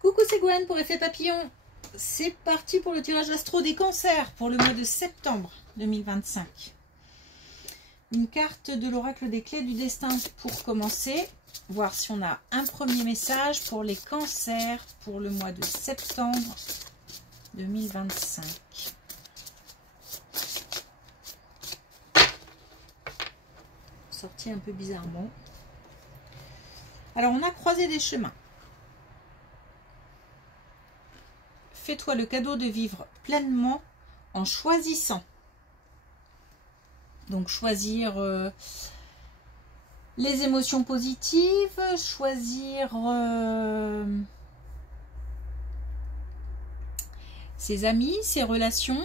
Coucou, c'est Gwen pour Effet Papillon. C'est parti pour le tirage astro des cancers pour le mois de septembre 2025. Une carte de l'oracle des clés du destin pour commencer. Voir si on a un premier message pour les cancers pour le mois de septembre 2025. Sorti un peu bizarrement. Alors, on a croisé des chemins. Fais-toi le cadeau de vivre pleinement en choisissant. Donc, choisir les émotions positives, choisir ses amis, ses relations.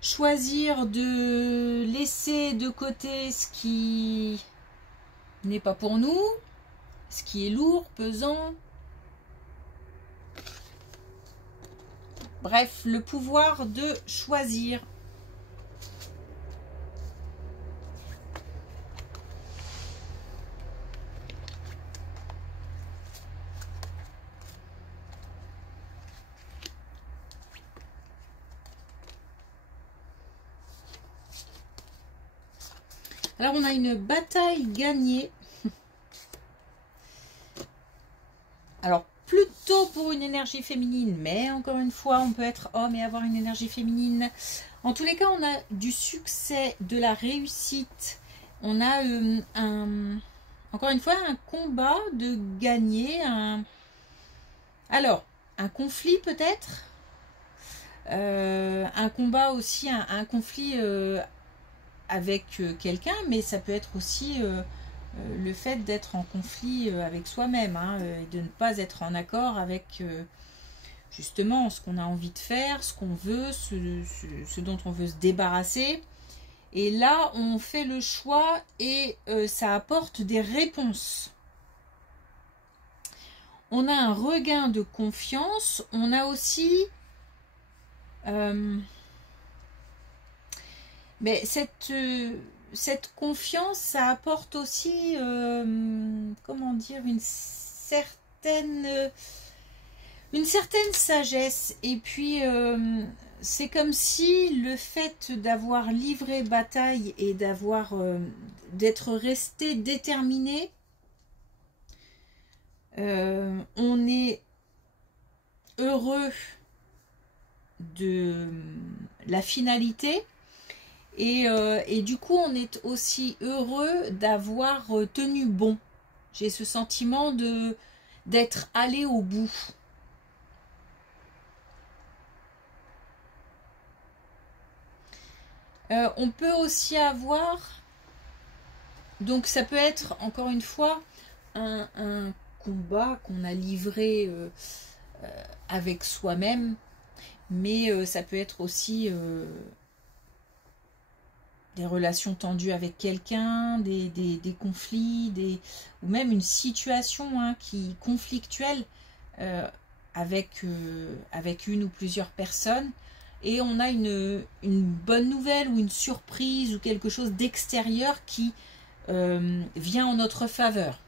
Choisir de laisser de côté ce qui n'est pas pour nous, ce qui est lourd, pesant. Bref, le pouvoir de choisir. Alors, on a une bataille gagnée. Alors, plutôt pour une énergie féminine, mais encore une fois, on peut être homme et avoir une énergie féminine. En tous les cas, on a du succès, de la réussite. On a encore une fois un combat de gagner. Alors, un conflit peut-être. Un combat aussi, un conflit avec quelqu'un, mais ça peut être aussi le fait d'être en conflit avec soi-même, et de ne pas être en accord avec justement ce qu'on a envie de faire, ce qu'on veut, ce dont on veut se débarrasser. Et là, on fait le choix et ça apporte des réponses. On a un regain de confiance, on a aussi mais cette confiance, ça apporte aussi, comment dire, une certaine sagesse. Et puis, c'est comme si le fait d'avoir livré bataille et d'être resté déterminé, on est heureux de la finalité. Et du coup, on est aussi heureux d'avoir tenu bon. J'ai ce sentiment d'être allé au bout. On peut aussi avoir, donc ça peut être encore une fois un combat qu'on a livré avec soi-même, mais ça peut être aussi des relations tendues avec quelqu'un, des conflits, ou même une situation conflictuelle avec une ou plusieurs personnes. Et on a une bonne nouvelle ou une surprise ou quelque chose d'extérieur qui vient en notre faveur.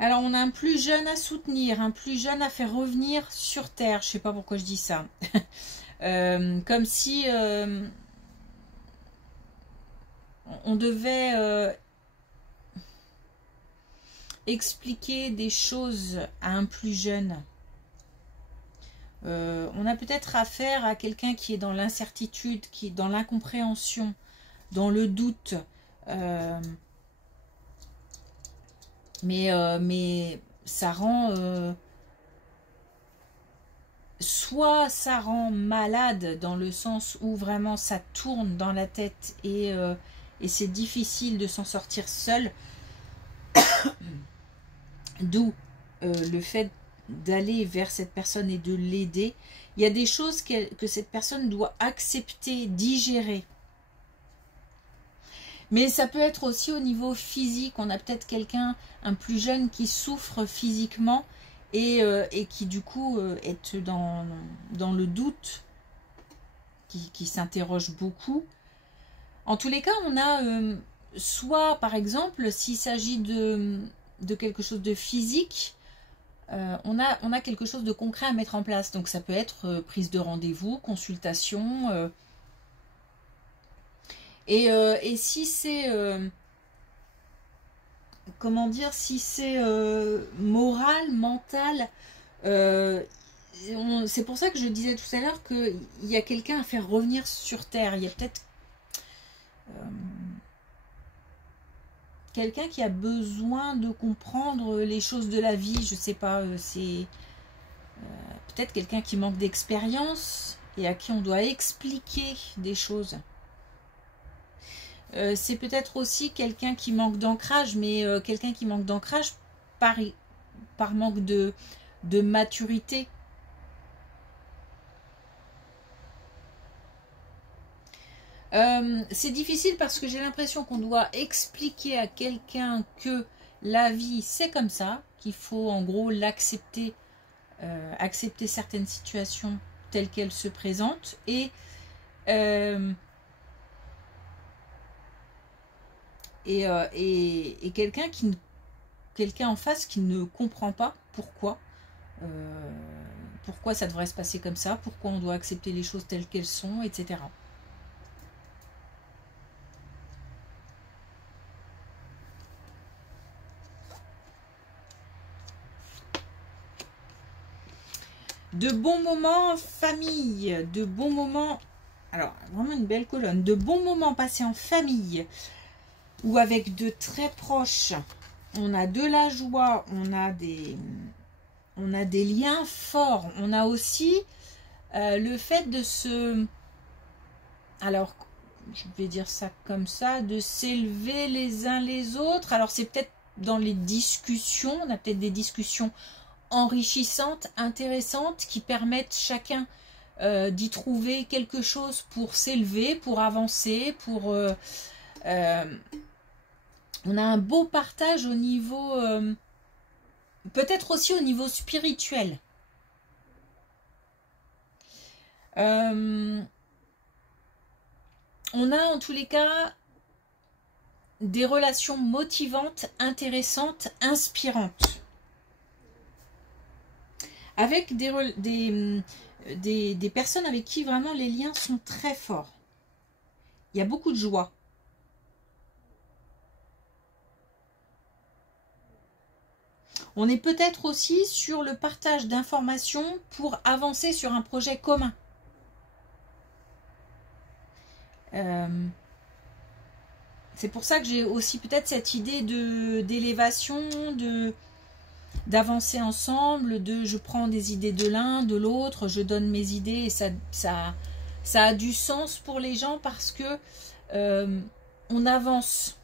Alors, on a un plus jeune à soutenir, un plus jeune à faire revenir sur Terre. Je ne sais pas pourquoi je dis ça. Comme si on devait expliquer des choses à un plus jeune. On a peut-être affaire à quelqu'un qui est dans l'incertitude, qui est dans l'incompréhension, dans le doute. Mais ça rend soit ça rend malade dans le sens où vraiment ça tourne dans la tête et c'est difficile de s'en sortir seul, d'où le fait d'aller vers cette personne et de l'aider. Il y a des choses que cette personne doit accepter, digérer. Mais ça peut être aussi au niveau physique. On a peut-être quelqu'un, un plus jeune, qui souffre physiquement et qui du coup est dans le doute, qui s'interroge beaucoup. En tous les cas, on a soit, par exemple, s'il s'agit de quelque chose de physique, on a quelque chose de concret à mettre en place. Donc ça peut être prise de rendez-vous, consultation. Et si c'est, comment dire, si c'est moral, mental, c'est pour ça que je disais tout à l'heure qu'il y a quelqu'un à faire revenir sur Terre. Il y a peut-être quelqu'un qui a besoin de comprendre les choses de la vie. Je sais pas, c'est peut-être quelqu'un qui manque d'expérience et à qui on doit expliquer des choses. C'est peut-être aussi quelqu'un qui manque d'ancrage, mais quelqu'un qui manque d'ancrage par manque de maturité. C'est difficile parce que j'ai l'impression qu'on doit expliquer à quelqu'un que la vie c'est comme ça, qu'il faut en gros l'accepter, accepter certaines situations telles qu'elles se présentent et quelqu'un en face qui ne comprend pas pourquoi ça devrait se passer comme ça, pourquoi on doit accepter les choses telles qu'elles sont, etc. De bons moments en famille, de bons moments, alors vraiment une belle colonne, de bons moments passés en famille ou avec de très proches. On a de la joie, on a des liens forts. On a aussi le fait de se... Alors, je vais dire ça comme ça, de s'élever les uns les autres. Alors, c'est peut-être dans les discussions, on a peut-être des discussions enrichissantes, intéressantes, qui permettent chacun d'y trouver quelque chose pour s'élever, pour avancer, pour... on a un beau partage au niveau... peut-être aussi au niveau spirituel. On a en tous les cas des relations motivantes, intéressantes, inspirantes. Avec des personnes avec qui vraiment les liens sont très forts. Il y a beaucoup de joie. On est peut-être aussi sur le partage d'informations pour avancer sur un projet commun. C'est pour ça que j'ai aussi peut-être cette idée d'élévation, d'avancer ensemble, je prends des idées de l'un, de l'autre, je donne mes idées et ça a du sens pour les gens parce que on avance.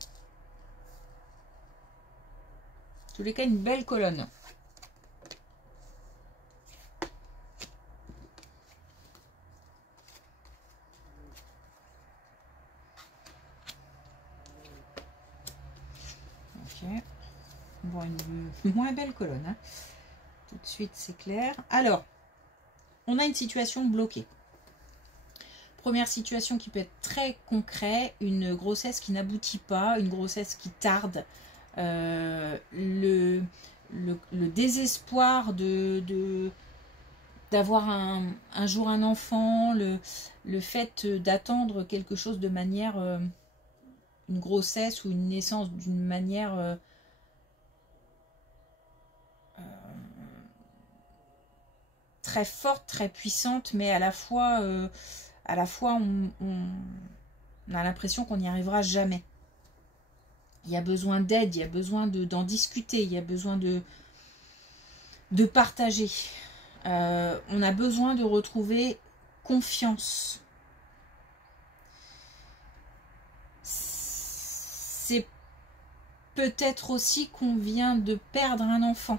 En tous les cas, une belle colonne. Ok. Bon, une moins belle colonne. Hein. Tout de suite, c'est clair. Alors, on a une situation bloquée. Première situation qui peut être très concrète, une grossesse qui n'aboutit pas, une grossesse qui tarde. Le désespoir d'avoir un jour un enfant, le fait d'attendre quelque chose de manière, une grossesse ou une naissance d'une manière très forte, très puissante, mais à la fois on a l'impression qu'on n'y arrivera jamais. Il y a besoin d'aide, il y a besoin d'en discuter, il y a besoin de partager. On a besoin de retrouver confiance. C'est peut-être aussi qu'on vient de perdre un enfant.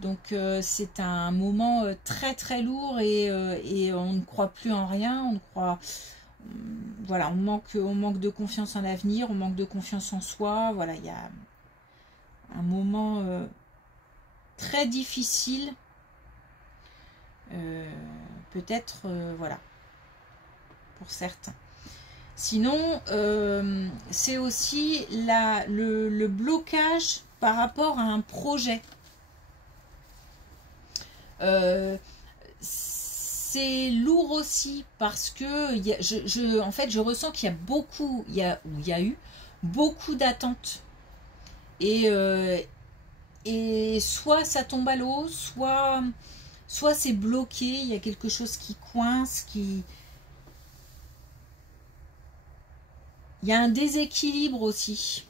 Donc c'est un moment très très lourd et on ne croit plus en rien, Voilà, on manque de confiance en l'avenir, on manque de confiance en soi. Voilà, il y a un moment très difficile. Peut-être, voilà, pour certains. Sinon, c'est aussi le blocage par rapport à un projet. C'est lourd aussi parce que en fait, je ressens qu'il y a beaucoup, il y a eu beaucoup d'attentes. Et soit ça tombe à l'eau, soit c'est bloqué, il y a quelque chose qui coince, il y a un déséquilibre aussi.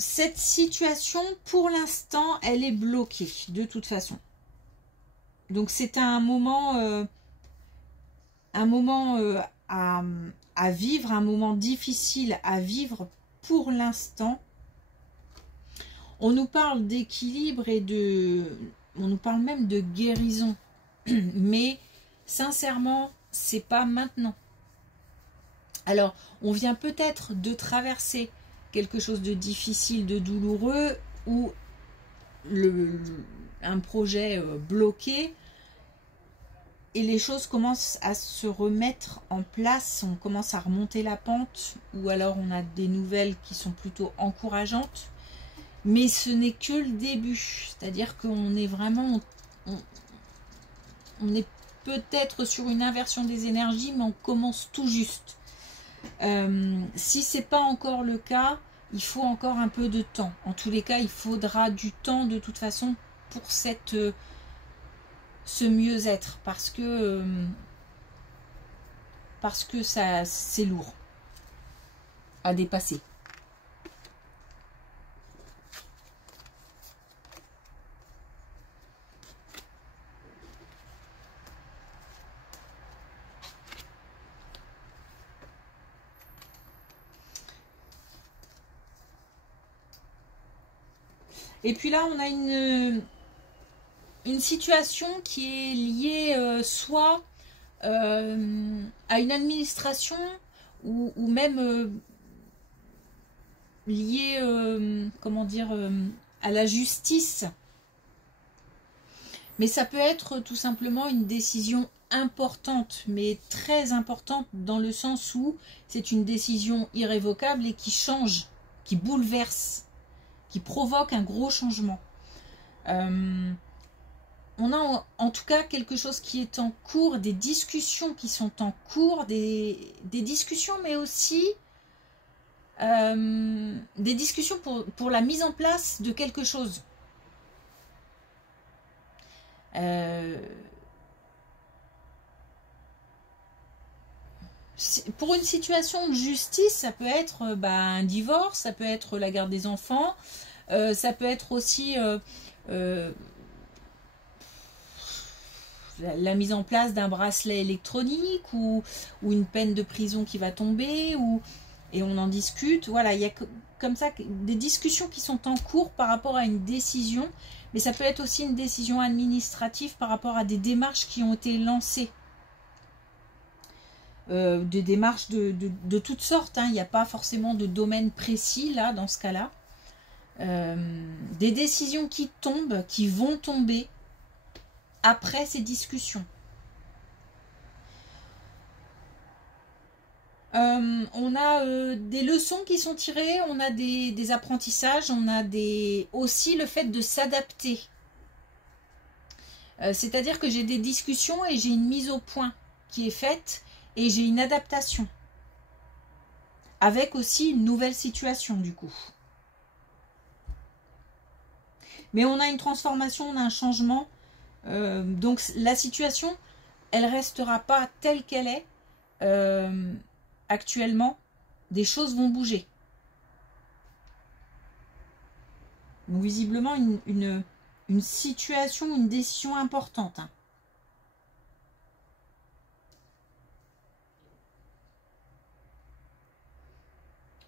Cette situation, pour l'instant, elle est bloquée, de toute façon. Donc, c'est un moment à vivre, un moment difficile à vivre pour l'instant. On nous parle d'équilibre on nous parle même de guérison. Mais, sincèrement, c'est pas maintenant. Alors, on vient peut-être de traverser quelque chose de difficile, de douloureux, ou un projet bloqué, et les choses commencent à se remettre en place, on commence à remonter la pente, ou alors on a des nouvelles qui sont plutôt encourageantes, mais ce n'est que le début, c'est-à-dire qu'on est vraiment, on est peut-être sur une inversion des énergies, mais on commence tout juste. Si c'est pas encore le cas, il faut encore un peu de temps. En tous les cas, il faudra du temps de toute façon pour ce mieux-être, parce que ça, c'est lourd à dépasser. Et puis là, on a une situation qui est liée soit à une administration ou même liée, comment dire, à la justice. Mais ça peut être tout simplement une décision importante, mais très importante dans le sens où c'est une décision irrévocable et qui change, qui bouleverse, qui provoque un gros changement. On a en tout cas quelque chose qui est en cours, des discussions qui sont en cours, des discussions, mais aussi des discussions pour la mise en place de quelque chose. Pour une situation de justice, ça peut être un divorce, ça peut être la garde des enfants, ça peut être aussi la mise en place d'un bracelet électronique ou une peine de prison qui va tomber, et on en discute. Voilà, il y a comme ça des discussions qui sont en cours par rapport à une décision, mais ça peut être aussi une décision administrative par rapport à des démarches qui ont été lancées. Des démarches de toutes sortes, hein. Il n'y a pas forcément de domaine précis là dans ce cas-là. Des décisions qui tombent, qui vont tomber après ces discussions. On a des leçons qui sont tirées, on a des apprentissages, on a aussi le fait de s'adapter. C'est-à-dire que j'ai des discussions et j'ai une mise au point qui est faite et j'ai une adaptation. Avec aussi une nouvelle situation du coup. Mais on a une transformation, on a un changement. Donc la situation, elle restera pas telle qu'elle est. Actuellement, des choses vont bouger. Donc visiblement une situation, une décision importante. Hein.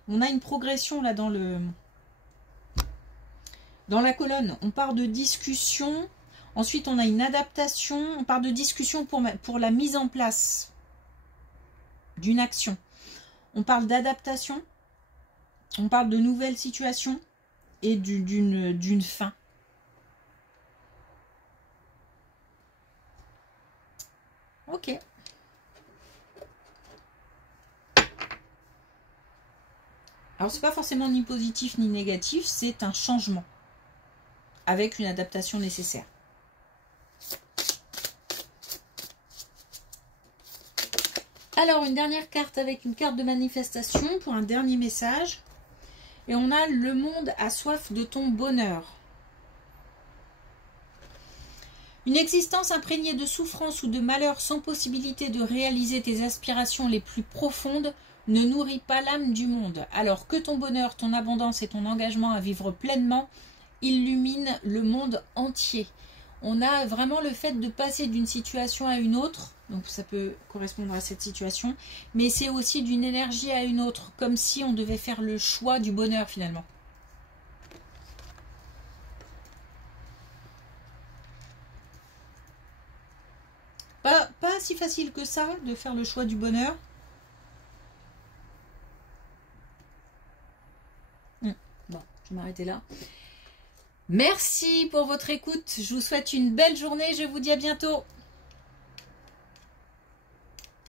On a une progression là dans la colonne. On part de discussion, Ensuite, on a une adaptation. On parle de discussion pour la mise en place d'une action. On parle d'adaptation. On parle de nouvelles situations et d'une fin. Ok. Alors, c'est pas forcément ni positif ni négatif, c'est un changement avec une adaptation nécessaire. Alors, une dernière carte avec une carte de manifestation pour un dernier message. Et on a le monde a soif de ton bonheur. Une existence imprégnée de souffrance ou de malheur sans possibilité de réaliser tes aspirations les plus profondes ne nourrit pas l'âme du monde, alors que ton bonheur, ton abondance et ton engagement à vivre pleinement illuminent le monde entier. On a vraiment le fait de passer d'une situation à une autre, donc ça peut correspondre à cette situation, mais c'est aussi d'une énergie à une autre, comme si on devait faire le choix du bonheur finalement. Pas si facile que ça de faire le choix du bonheur. Bon, je vais m'arrêter là. Merci pour votre écoute. Je vous souhaite une belle journée. Je vous dis à bientôt.